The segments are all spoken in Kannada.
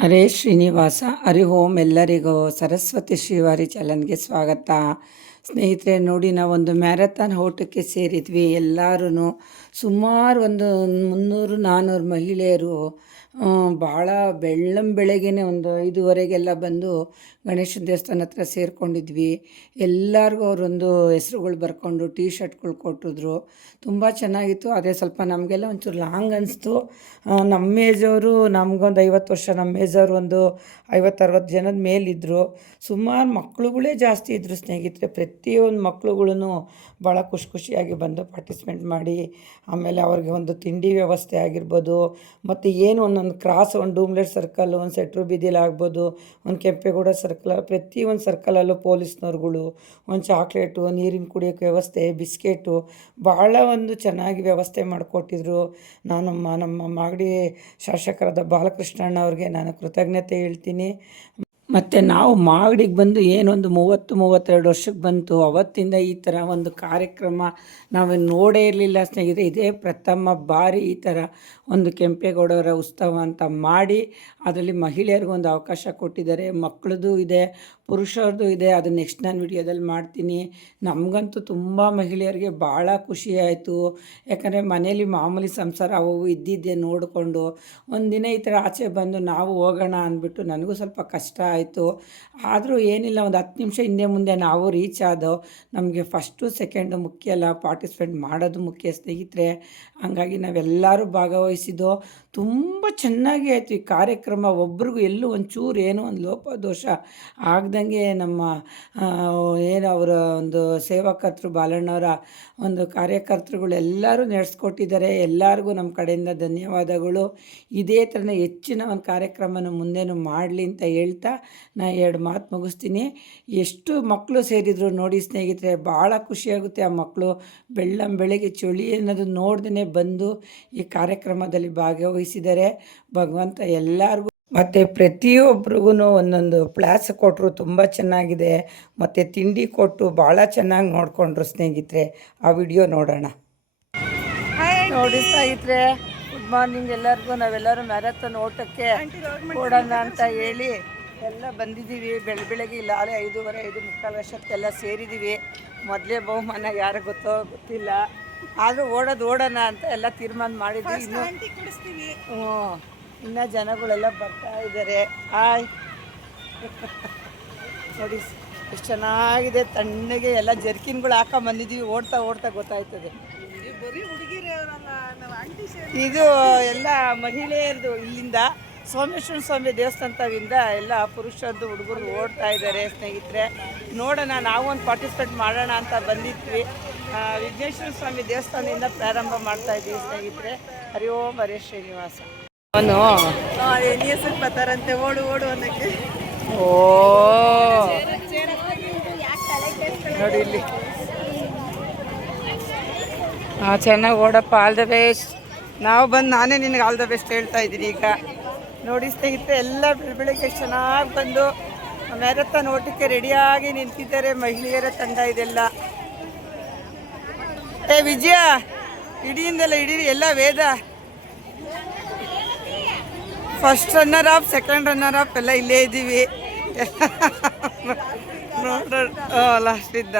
ಹರೇ ಶ್ರೀನಿವಾಸ ಹರಿ ಓಂ. ಎಲ್ಲರಿಗೂ ಸರಸ್ವತಿ ಶ್ರೀವಾರಿ ಚಾನಲ್ಗೆ ಸ್ವಾಗತ. ಸ್ನೇಹಿತರೆ ನೋಡಿ, ನಾವೊಂದು ಮ್ಯಾರಥಾನ್ ಓಟಕ್ಕೆ ಸೇರಿದ್ವಿ. ಎಲ್ಲರೂ ಸುಮಾರು ಒಂದು 300-400 ಮಹಿಳೆಯರು ಭಾಳ ಬೆಳಗ್ಗೆನೇ ಒಂದು 5:30 ಬಂದು ಗಣೇಶ ದೇವಸ್ಥಾನ ಹತ್ರ ಸೇರಿಕೊಂಡಿದ್ವಿ. ಎಲ್ಲರಿಗೂ ಅವರೊಂದು ಹೆಸ್ರುಗಳು ಬರ್ಕೊಂಡು ಟೀ ಶರ್ಟ್ಗಳು ಕೊಟ್ಟಿದ್ರು. ತುಂಬ ಚೆನ್ನಾಗಿತ್ತು. ಅದೇ ಸ್ವಲ್ಪ ನಮಗೆಲ್ಲ ಒಂಚೂರು ಲಾಂಗ್ ಅನಿಸ್ತು. ನಮ್ಮ ಏಜವರು, ನಮಗೊಂದು 50 ವರ್ಷ, ನಮ್ಮ ಏಜವರು ಒಂದು 50-60 ಜನದ ಮೇಲಿದ್ದರು. ಸುಮಾರು ಮಕ್ಕಳುಗಳೇ ಜಾಸ್ತಿ ಇದ್ದರು ಸ್ನೇಹಿತರೆ. ಪ್ರತಿಯೊಂದು ಮಕ್ಕಳುಗಳೂ ಭಾಳ ಖುಷಿಯಾಗಿ ಬಂದು ಪಾರ್ಟಿಸಿಪೇಟ್ ಮಾಡಿ, ಆಮೇಲೆ ಅವ್ರಿಗೆ ಒಂದು ತಿಂಡಿ ವ್ಯವಸ್ಥೆ ಆಗಿರ್ಬೋದು, ಮತ್ತು ಏನು ಒಂದೊಂದು ಕ್ರಾಸ್, ಒಂದು ಡೂಮ್ಲೆಟ್ ಸರ್ಕಲ್, ಒಂದು ಸೆಟ್ರು ಬೀದಿಲಿ ಆಗ್ಬೋದು, ಒಂದು ಕೆಂಪೇಗೌಡ ಸರ್ಕಲ್, ಪ್ರತಿಯೊಂದು ಸರ್ಕಲಲ್ಲೂ ಪೊಲೀಸ್ನವ್ರುಗಳು, ಒಂದು ಚಾಕ್ಲೇಟು, ನೀರಿನ ಕುಡಿಯೋಕ್ಕೆ ವ್ಯವಸ್ಥೆ, ಬಿಸ್ಕೆಟು, ಭಾಳ ಒಂದು ಚೆನ್ನಾಗಿ ವ್ಯವಸ್ಥೆ ಮಾಡಿಕೊಟ್ಟಿದ್ರು. ನಮ್ಮ ಮಾಗಡಿ ಶಾಸಕರಾದ ಬಾಲಕೃಷ್ಣಣ್ಣ ಅವ್ರಿಗೆ ನಾನು ಕೃತಜ್ಞತೆ ಹೇಳ್ತೀನಿ. ಮತ್ತು ನಾವು ಮಾಗಡಿಗೆ ಬಂದು ಏನೊಂದು 30-32 ವರ್ಷಕ್ಕೆ ಬಂತು. ಅವತ್ತಿಂದ ಈ ಥರ ಒಂದು ಕಾರ್ಯಕ್ರಮ ನಾವು ನೋಡೇ ಇರಲಿಲ್ಲ ಸ್ನೇಹಿತರೆ. ಇದೇ ಪ್ರಥಮ ಬಾರಿ ಈ ಥರ ಒಂದು ಕೆಂಪೇಗೌಡರ ಉತ್ಸವ ಅಂತ ಮಾಡಿ ಅದರಲ್ಲಿ ಮಹಿಳೆಯರಿಗೂ ಒಂದು ಅವಕಾಶ ಕೊಟ್ಟಿದ್ದಾರೆ. ಮಕ್ಕಳದ್ದು ಇದೆ, ಪುರುಷರದ್ದು ಇದೆ. ಅದು ನೆಕ್ಸ್ಟ್ ನಾನು ವಿಡಿಯೋದಲ್ಲಿ ಮಾಡ್ತೀನಿ. ನಮಗಂತೂ ತುಂಬ ಮಹಿಳೆಯರಿಗೆ ಭಾಳ ಖುಷಿ ಆಯಿತು. ಯಾಕಂದರೆ ಮನೇಲಿ ಮಾಮೂಲಿ ಸಂಸಾರ ಅವು ಇದ್ದಿದ್ದೆ ನೋಡಿಕೊಂಡು ಒಂದಿನ ಈ ಥರ ಆಚೆ ಬಂದು ನಾವು ಹೋಗೋಣ ಅಂದ್ಬಿಟ್ಟು ನನಗೂ ಸ್ವಲ್ಪ ಕಷ್ಟ ಆಯಿತು. ಆದರೂ ಏನಿಲ್ಲ, ಒಂದು 10 ನಿಮಿಷ ಹಿಂದೆ ಮುಂದೆ ನಾವು ರೀಚ್ ಆದೋ. ನಮಗೆ ಫಸ್ಟು ಸೆಕೆಂಡು ಮುಖ್ಯ ಅಲ್ಲ, ಪಾರ್ಟಿಸಿಪೇಟ್ ಮಾಡೋದು ಮುಖ್ಯ ಸ್ನೇಹಿತರೆ. ಹಂಗಾಗಿ ನಾವೆಲ್ಲರೂ ಭಾಗವಹಿಸಿದ್ದು ತುಂಬ ಚೆನ್ನಾಗಿ ಆಯಿತು ಈ ಕಾರ್ಯಕ್ರಮ. ಒಬ್ರಿಗೂ ಎಲ್ಲೂ ಒಂಚೂರು ಏನೋ ಒಂದು ಲೋಪದೋಷ ಆಗ್ದಂಗೆ ನಮ್ಮ ಅವರ ಒಂದು ಸೇವಾಕರ್ತರು, ಬಾಲಣ್ಣವರ ಒಂದು ಕಾರ್ಯಕರ್ತರುಗಳು ಎಲ್ಲರೂ ನಡೆಸ್ಕೊಟ್ಟಿದ್ದಾರೆ. ಎಲ್ಲರಿಗೂ ನಮ್ಮ ಕಡೆಯಿಂದ ಧನ್ಯವಾದಗಳು. ಇದೇ ಥರನೇ ಹೆಚ್ಚಿನ ಒಂದು ಕಾರ್ಯಕ್ರಮನ ಮುಂದೇನು ಮಾಡಲಿ ಅಂತ ಹೇಳ್ತಾ ನಾನು 2 ಮಾತು ಮುಗಿಸ್ತೀನಿ. ಎಷ್ಟು ಮಕ್ಕಳು ಸೇರಿದರು ನೋಡಿ ಸ್ನೇಹಿತರೆ, ಭಾಳ ಖುಷಿಯಾಗುತ್ತೆ. ಆ ಮಕ್ಕಳು ಬೆಳಗ್ಗೆ ಚಳಿ ಅನ್ನೋದು ನೋಡ್ದೇ ಬಂದು ಈ ಕಾರ್ಯಕ್ರಮದಲ್ಲಿ ಭಾಗವಹಿಸಿದ್ದಾರೆ. ಭಗವಂತ ಎಲ್ಲರಿಗೂ, ಮತ್ತು ಪ್ರತಿಯೊಬ್ಬರಿಗೂ ಒಂದೊಂದು ಪ್ಲಾಸ್ ಕೊಟ್ಟರು, ತುಂಬ ಚೆನ್ನಾಗಿದೆ. ಮತ್ತು ತಿಂಡಿ ಕೊಟ್ಟು ಭಾಳ ಚೆನ್ನಾಗಿ ನೋಡಿಕೊಂಡ್ರು ಸ್ನೇಹಿತರೆ. ಆ ವಿಡಿಯೋ ನೋಡೋಣ. ನೋಡಿ ಸ್ನೇಹಿತರೆ, ಗುಡ್ ಮಾರ್ನಿಂಗ್ ಎಲ್ಲರಿಗೂ. ನಾವೆಲ್ಲರೂ ಮ್ಯಾರಥಾನ್ ಓಟಕ್ಕೆ ಓಡೋಣ ಅಂತ ಹೇಳಿ ಎಲ್ಲ ಬಂದಿದ್ದೀವಿ. ಬೆಳಗ್ಗೆ ಇಲ್ಲ, ಆಲೆ 5:30-5:45 ವರ್ಷಕ್ಕೆಲ್ಲ ಸೇರಿದ್ದೀವಿ. ಮೊದಲೇ ಬಹುಮಾನ ಯಾರು ಗೊತ್ತಿಲ್ಲ, ಆದರೂ ಓಡೋಣ ಅಂತ ಎಲ್ಲ ತೀರ್ಮಾನ ಮಾಡಿದ್ವಿ. ಇನ್ನೂ ಜನಗಳೆಲ್ಲ ಬರ್ತಾ ಇದ್ದಾರೆ. ನೋಡಿ ಎಷ್ಟು ಚೆನ್ನಾಗಿದೆ. ತಣ್ಣಗೆ ಎಲ್ಲ ಜರ್ಕಿನ್ಗಳು ಬಂದಿದ್ದೀವಿ. ಓಡ್ತಾ ಗೊತ್ತಾಯ್ತದೆ. ಇದು ಎಲ್ಲ ಮಹಿಳೆಯರದು. ಇಲ್ಲಿಂದ ಸೋಮೇಶ್ವರ ಸ್ವಾಮಿ ದೇವಸ್ಥಾನದಿಂದ ಎಲ್ಲ ಪುರುಷರದ್ದು ಹುಡುಗರು ಓಡ್ತಾ ಇದ್ದಾರೆ ಸ್ನೇಹಿತರೆ. ನೋಡೋಣ, ನಾವು ಒಂದು ಪಾರ್ಟಿಸಿಪೇಟ್ ಮಾಡೋಣ ಅಂತ ಬಂದಿದ್ವಿ. ವಿಘ್ನೇಶ್ವರ ಸ್ವಾಮಿ ದೇವಸ್ಥಾನದಿಂದ ಪ್ರಾರಂಭ ಮಾಡ್ತಾ ಇದ್ದೀವಿ ಸ್ನೇಹಿತರೆ. ಹರಿ ಓಂ. ಹರೇ ಶ್ರೀನಿವಾಸ. ಅವನು ಬರ್ತಾರಂತೆ ಓಡು ಅನ್ನಕ್ಕೆ. ಓ ನೋಡಿ ಇಲ್ಲಿ, ಚೆನ್ನಾಗಿ ಓಡಪ್ಪ. All the best. ನಾವು ಬಂದು ನಾನೇ ನಿನಗೆ ಆಲ್ ದ ಬೆಸ್ಟ್ ಹೇಳ್ತಾ ಇದ್ದೀನಿ. ಈಗ ನೋಡಿ ಸ್ನೇಹಿತರೆ, ಎಲ್ಲ ಬೆಳಗ್ಗೆ ಚೆನ್ನಾಗಿ ಬಂದು ಮ್ಯಾರಥಾನ್ ಓಟಕ್ಕೆ ರೆಡಿಯಾಗಿ ನಿಂತಿದ್ದಾರೆ. ಮಹಿಳೆಯರ ತಂಡ ಇದೆಲ್ಲ. ವಿಜಯ ಇಡೀಯಿಂದೆಲ್ಲ ಇಡೀರಿ ಎಲ್ಲ ವೇದ. First runner up, second runner up ಎಲ್ಲ ಇಲ್ಲೇ ಇದ್ದೀವಿ. ಲಾಸ್ಟ್ ಇದ್ದ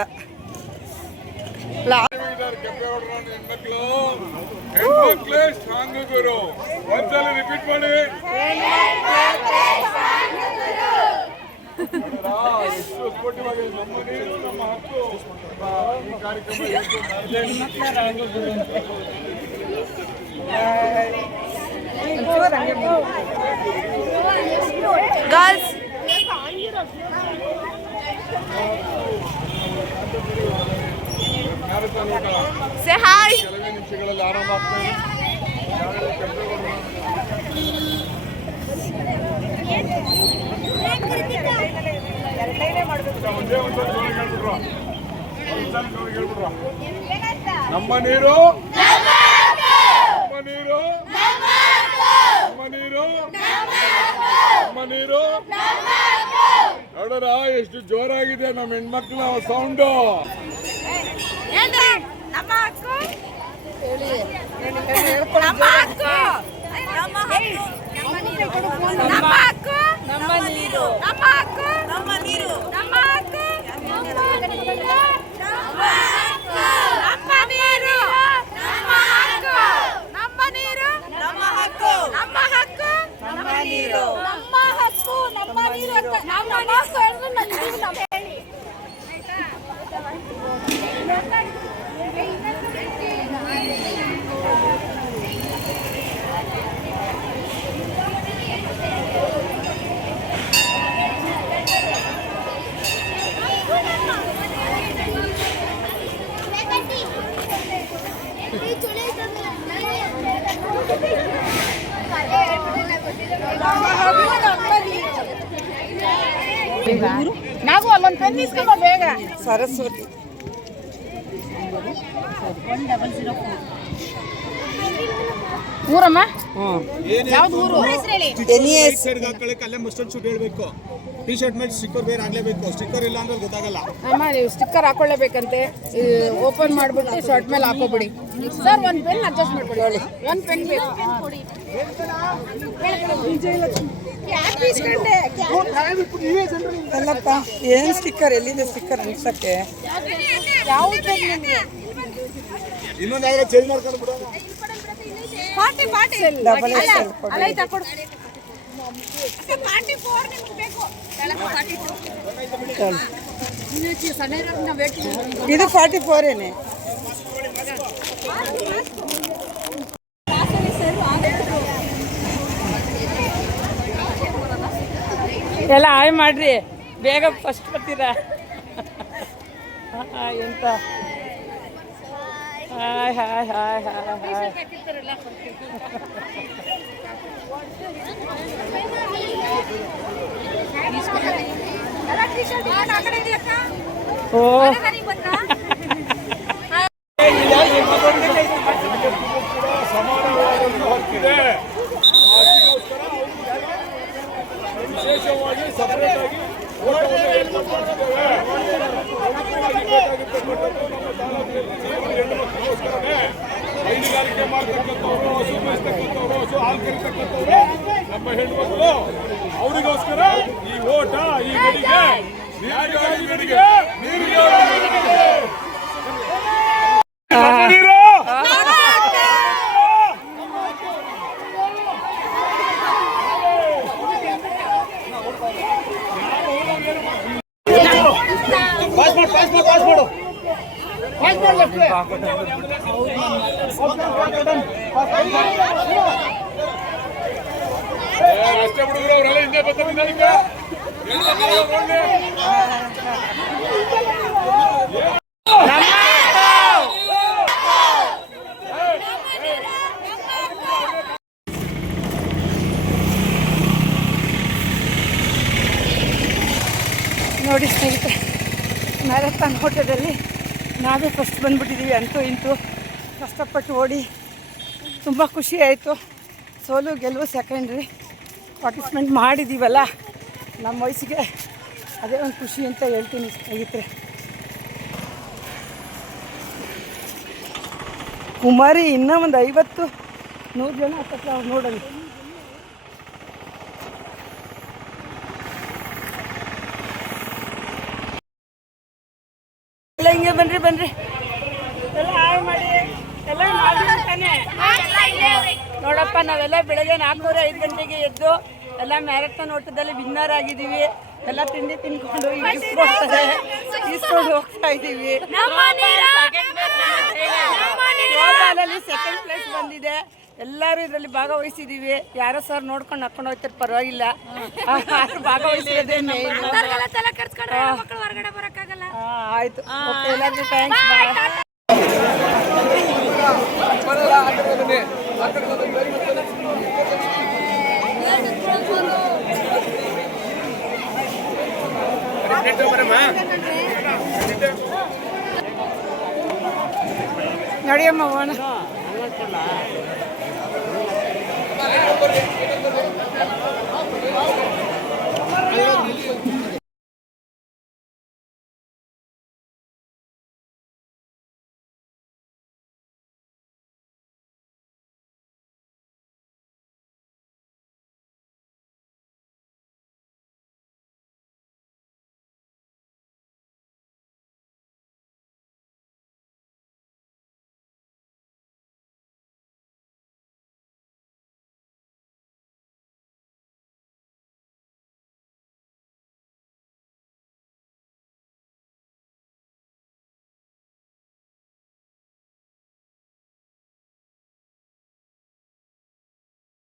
ರಿಪೀಟ್ ಮಾಡಿ. ಎಷ್ಟು ಸ್ಫೂರ್ತಿವಾಗಿ ನಮ್ಮ ನೀರು ನಮ್ಮ ಹಕ್ಕು ಈ ಕಾರ್ಯಕ್ರಮ ಗರ್ಲ್ಸ್ ಸೇ ಹಾಯ್. ಕೆಲವೇ ನಿಮಿಷಗಳಲ್ಲಿ ಆರಂಭ ಆಗ್ತಾ ಇದೆ. ನಮ್ಮ ನೀರು, ನಮ್ಮ ನೀರು, ನಮ್ಮ ನೀರು, ನಮ್ಮ ನೀರು. ನೋಡೋಣ ಎಷ್ಟು ಜೋರಾಗಿದೆ ನಮ್ಮ ಹೆಣ್ಮಕ್ಳ ಸೌಂಡು. ನಮ್ಮ ಹಕ್ಕು, ನಮ್ಮ ಹಕ್ಕು, ನಮ್ಮ ಹಕ್ಕು. ನೀರು ನಮ್ಮ ಹಕ್ಕು ನಮ್ಮ ನೀರು ನಮ್ಮ ಹಕ್ಕು ನಮ್ಮ ನೀರು ನಮ್ಮ ನೀರು ನಮ್ಮ ಹಕ್ಕು ನಮ್ಮ ನೀರು ನಮ್ಮ ಹಕ್ಕು ನಮ್ಮ ಹಕ್ಕು ನಮ್ಮ ನೀರು ನಮ್ಮ ಹಕ್ಕು ನಮ್ಮ ನೀರು ಅಂತ ನಮ್ಮ ಹಕ್ಕು ಹೇಳಿದ್ರೆ ನನ್ನ ಜೀವನ ಹೇಳಿ ನಾವು ಅಲ್ಲೊಂದು ಪೆನ್ ಇಸ್ಕೊಂಬ ಬೇಗ ಸರಸ್ವತಿ ಊರಮ್ಮ ಹ್ಞೂ ಯಾವ್ದು ಊರು NES ಅಲ್ಲೇ ಮಸ್ಟರ್ಡ್ ಶೂಟ್ ಹೇಳ್ಬೇಕು ಟಿ ಶರ್ಟ್ ಮೇಲೆ ಸ್ಟಿಕ್ಕರ್ ಬೇರೆ ಆಗ್ಲೇಬೇಕು ಸ್ಟಿಕ್ಕರ್ ಇಲ್ಲ ಅಂದ್ರೆ ಗೊತ್ತಾಗಲ್ಲ ಅಮ್ಮ ನೀವು ಸ್ಟಿಕ್ಕರ್ ಹಾಕೊಳ್ಳೇಬೇಕಂತೆ ಓಪನ್ ಮಾಡ್ಬಿಟ್ಟು ಶರ್ಟ್ ಮೇಲೆ ಹಾಕೋಬಿಡಿ ಸರ್ ಒಂದು ಪೆನ್ ಅಡ್ಜಸ್ಟ್ ಮಾಡ್ಕೊಳ್ಳಿ ಒಂದು ಪೆನ್ ಬೇಕು ಅಲ್ಲಪ್ಪ ಏನು ಸ್ಟಿಕ್ಕರ್ ಎಲ್ಲಿದೆ ಸ್ಟಿಕ್ಕರ್ ಅನ್ಸಕ್ಕೆ ಯಾವ ಪೆನ್ ನಿಮಗೆ ಇನ್ನೊಂದು ಚೇಂಜ್ ಮಾಡ್ಕೊಂಡು ಬಿಡೋಣ ಪಾರ್ಟಿ ಡಬಲ್ ಎಕ್ಸೆಲ್ ಅಲ್ಲ ಐತಾ ಕೊಡು ಪಾರ್ಟಿ 4 ನಿಮಗೆ ಬೇಕು ಪಾರ್ಟಿ 2 ಸಣ್ಣ ಇರೋದನ್ನ ವೇಟ್ ಇದು 44 ಏನೇ ಎಲ್ಲ ಹಾಯ್ ಮಾಡ್ರಿ ಬೇಗ ಫಸ್ಟ್ ಬರ್ತೀರಾ ಎಂತ hi hi hi hi hi ಓ ವಿಶೇಷವಾಗಿ ಸಪರೇಟ್ ಆಗಿ ಓಟವನ್ನು ಏರ್ಪಾಡು ಮಾಡ್ತಿದ್ದೇವೆ ಹೆಣ್ಣುಮಕ್ಕಳಿಗೋಸ್ಕರನೇ ಹೈನುಗಾರಿಕೆ ಮಾಡ್ತಕ್ಕಂಥವ್ರು ಹಸು ಮೇಯಿಸ್ತಕ್ಕಂಥವ್ರು ಹಸು ಹಾಲು ಕರಿತಕ್ಕಂಥವ್ರು ನಮ್ಮ ಹೆಣ್ಮಕ್ಳು ಅವರಿಗೋಸ್ಕರ ಈ ಓಟ ಈ ಗಡಿಗೆ ನೀರಿಗಾಗಿ ಗಡಿಗೆ ನೀರಿಗಾಗಿ ನೀರು ಅಷ್ಟೇ ಹುಡುಗರು ಅವರೆಲ್ಲ ಹಿಂದೆ ಬರ್ತಾರೆ ನೋಡಿ ಸ್ನೇಹಿತರೆ ಮ್ಯಾರಥಾನ್ ಓಟದಲ್ಲಿ ನಾವೇ ಫಸ್ಟ್ ಬಂದುಬಿಟ್ಟಿದ್ದೀವಿ ಅಂತೂ ಇಂತೂ ಕಷ್ಟಪಟ್ಟು ಓಡಿ ತುಂಬ ಖುಷಿ ಆಯಿತು ಸೋಲು ಗೆಲುವು ಸೆಕೆಂಡ್ರಿ ಪಾರ್ಟಿಸಿಪೇಟ್ ಮಾಡಿದ್ದೀವಲ್ಲ ನಮ್ಮ ವಯಸ್ಸಿಗೆ ಅದೇ ಒಂದು ಖುಷಿ ಅಂತ ಹೇಳ್ತೀನಿ ಸ್ನೇಹಿತರೆ ಕುಮಾರಿ ಇನ್ನೂ ಒಂದು 50-100 ಜನ ಹತ್ತತ್ರ ಅವ್ರು ನೋಡೋಣ ಎಲ್ಲ ಹಿಂಗೆ ಬನ್ರಿ ಎಲ್ಲ ಹಾಯ್ ಮಾಡಿ ಎಲ್ಲ ಮಾಡ್ತಾನೆ ನೋಡಪ್ಪ ನಾವೆಲ್ಲ ಬೆಳಗ್ಗೆ 4:05 ಗಂಟೆಗೆ ಎದ್ದು ಎಲ್ಲ ಮ್ಯಾರಥಾನ್ ಓಟದಲ್ಲಿ ವಿನ್ನರ್ ಆಗಿದ್ದೀವಿ ಎಲ್ಲ ತಿಂಡಿ ತಿನ್ಕೊಂಡು ಈಸ್ಕೊಂಡು ಹೋಗ್ತಾ ಇದ್ದೀವಿ ಗೋಪಾಲಲ್ಲಿ ಸೆಕೆಂಡ್ ಪ್ಲೇಸ್ ಬಂದಿದೆ ಎಲ್ಲರೂ ಇದರಲ್ಲಿ ಭಾಗವಹಿಸಿದ್ದೀವಿ ಯಾರೋ ಸರ್ ನೋಡ್ಕೊಂಡು ಹಾಕೊಂಡು ಹೋಗ್ತಾರೆ ಪರವಾಗಿಲ್ಲ ಭಾಗವಹಿಸಿರೋದೇ ಆಯ್ತು ಎಲ್ಲರಿಗೂ ಥ್ಯಾಂಕ್ಸ್ ನಡಿಯಮ್ಮ ಹೋಣ